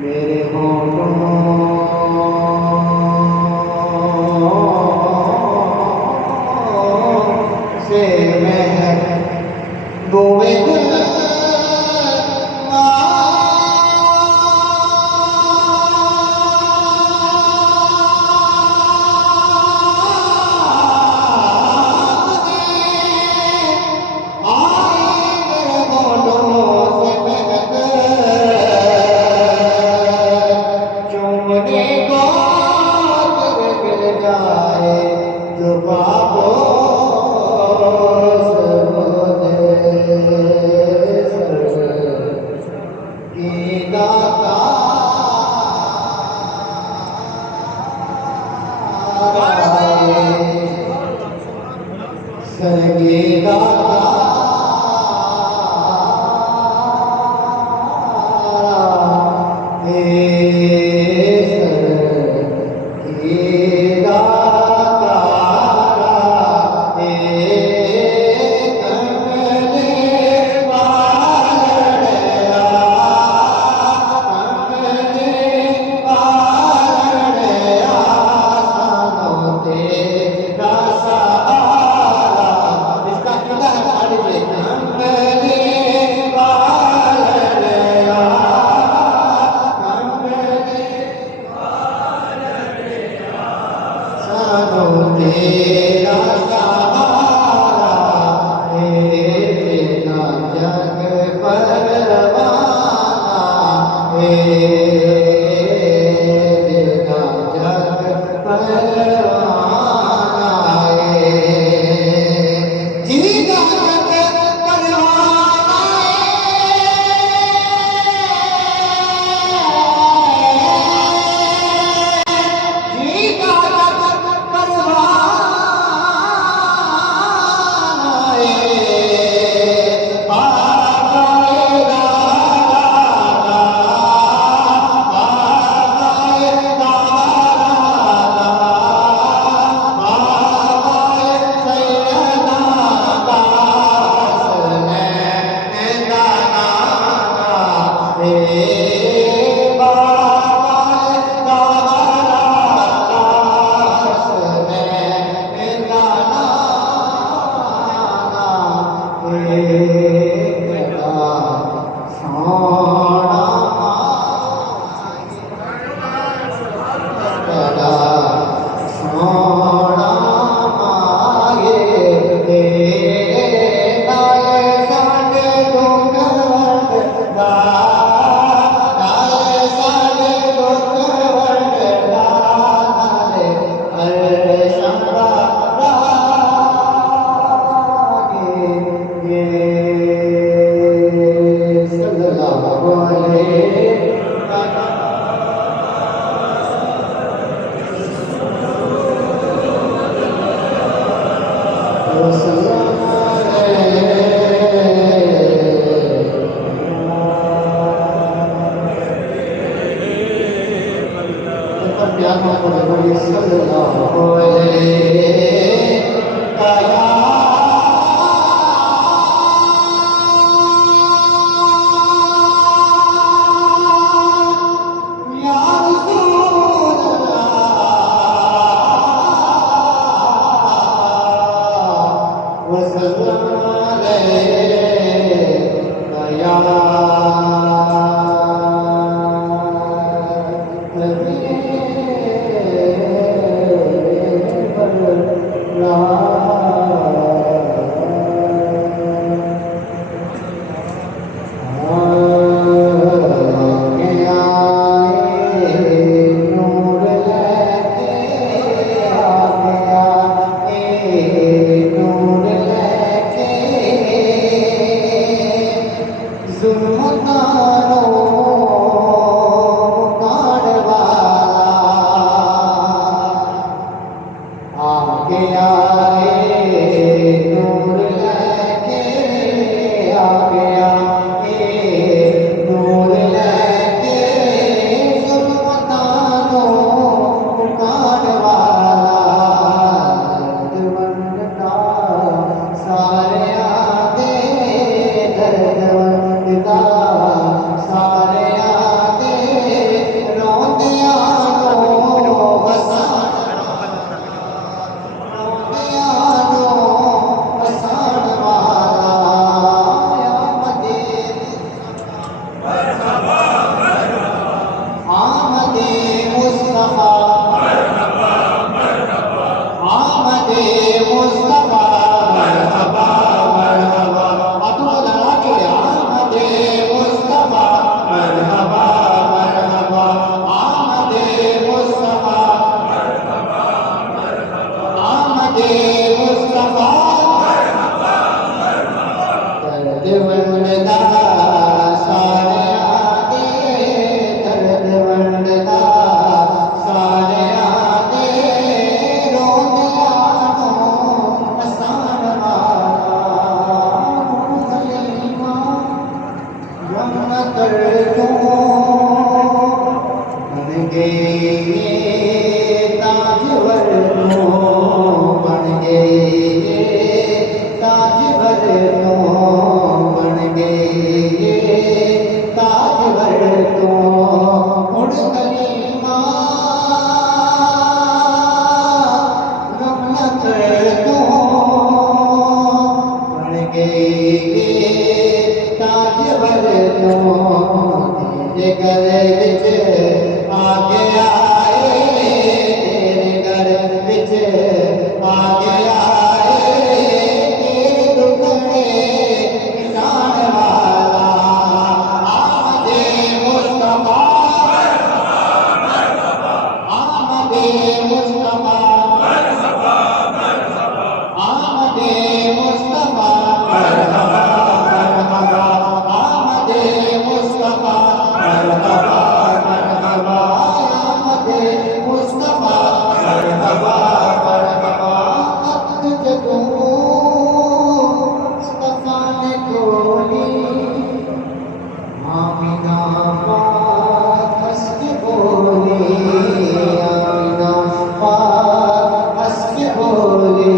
मेरे होठों से महक बोए गुल आमदे मुस्तफा आमदे मुस्तफा मरहबा मरहबा आतुल लगा के आमदे मुस्तफा मरहबा मरहबा आमदे मुस्तफा आमदे मुस्तफा दर्द वंददा सारे आदे दर्द वंददा सारे आदे रोंदियानो असान वाला हलीमा गम कर दूं बन गए ताजवर तो बन गए ताजवर तो बन गए ताजवर तो उड़ कलीमा गम न कर दूं बन गए ताजवर तो तेरे घर विच आगे आए तेरे घर विच आगे आए तेरे दुखड़े निशान वाला आमदे मुस्तफा आमदे मुस्तफा आमदे मुस्तफा मरहबा मरहबा आमदे मुस्तफा मरहबा मरहबा आमदे मुस्तफा मरहबा मरहबा अक जदों मुस्तफा ने खोली आमिना पाक हंस के बोली आमिना पाक हंस के बोली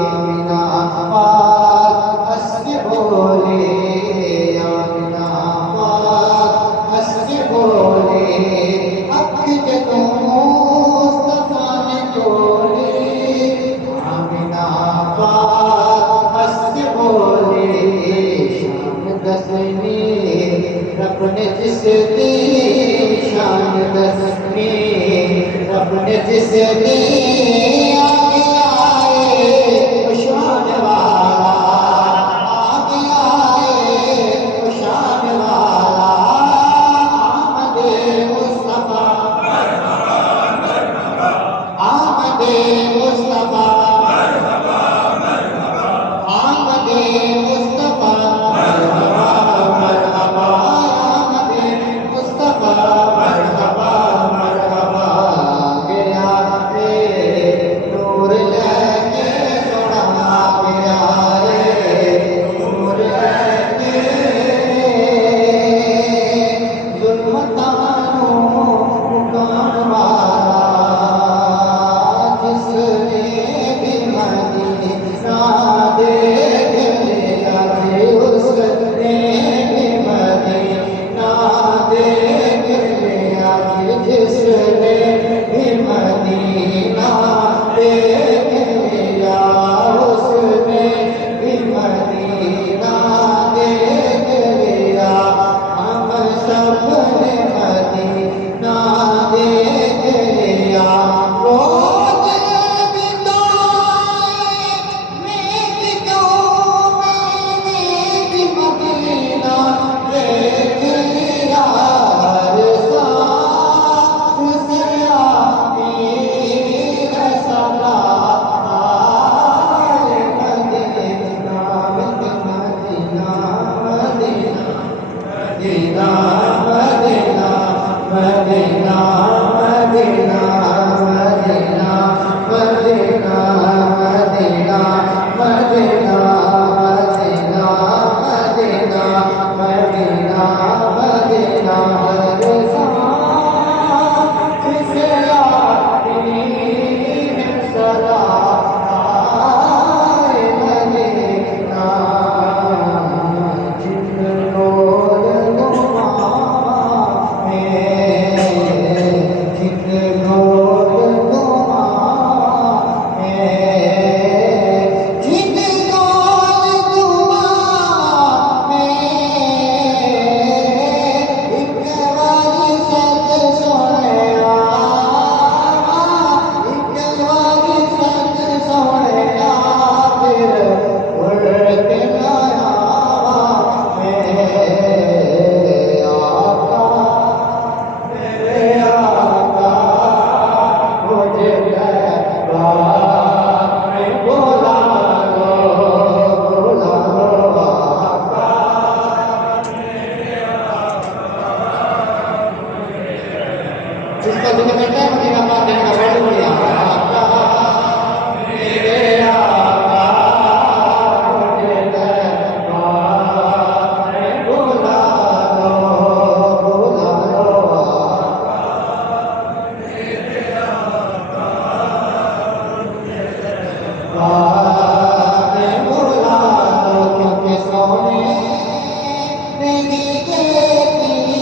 आमिना पाक हंस के बोली आमिना पाक हंस के बोली अक जदों मुस्तफा ने खोली आमिना पाक हंस के बोली शान दसवीं रब ने जिस दी शान दसवीं रब ने जिस दी आगे आए वो शान वाला आगे आए वो शान वाला आमदे मुस्तफा आमदे मुस्तफा आमदे मुस्तफा मरहबा मरहबा आमदे मुस्तफा मरहबा मरहबा गया रे नूर लेके सोना गया रे नूर लेके जुल्मतानो मुकान वाला जिसने भी मदीना देख लिया थे उसने भी मदीना देख लिया थे जिसने भी मदीना देख लिया उसने भी मदीना देख लिया हम सब ने मदीना देख लिया रोज बिताए मेरी गाँव मैंने भी मदीना देख लिया हर सांस से आती है सलाह मदीना मदीना मदीना मदीना मदीना मदीना मदीना मदीना मदीना मदीना मदीना मदीना मदीना मदीना मदीना हर सांस से आती है सलाह मदीना जिन रोज़ नुमा का जो बेटा मदीना पाक देने का बैठ गया मेरे आका मुझे दरबार बुला लो बुला लो बुला लो क्योंकि सोने नहीं देती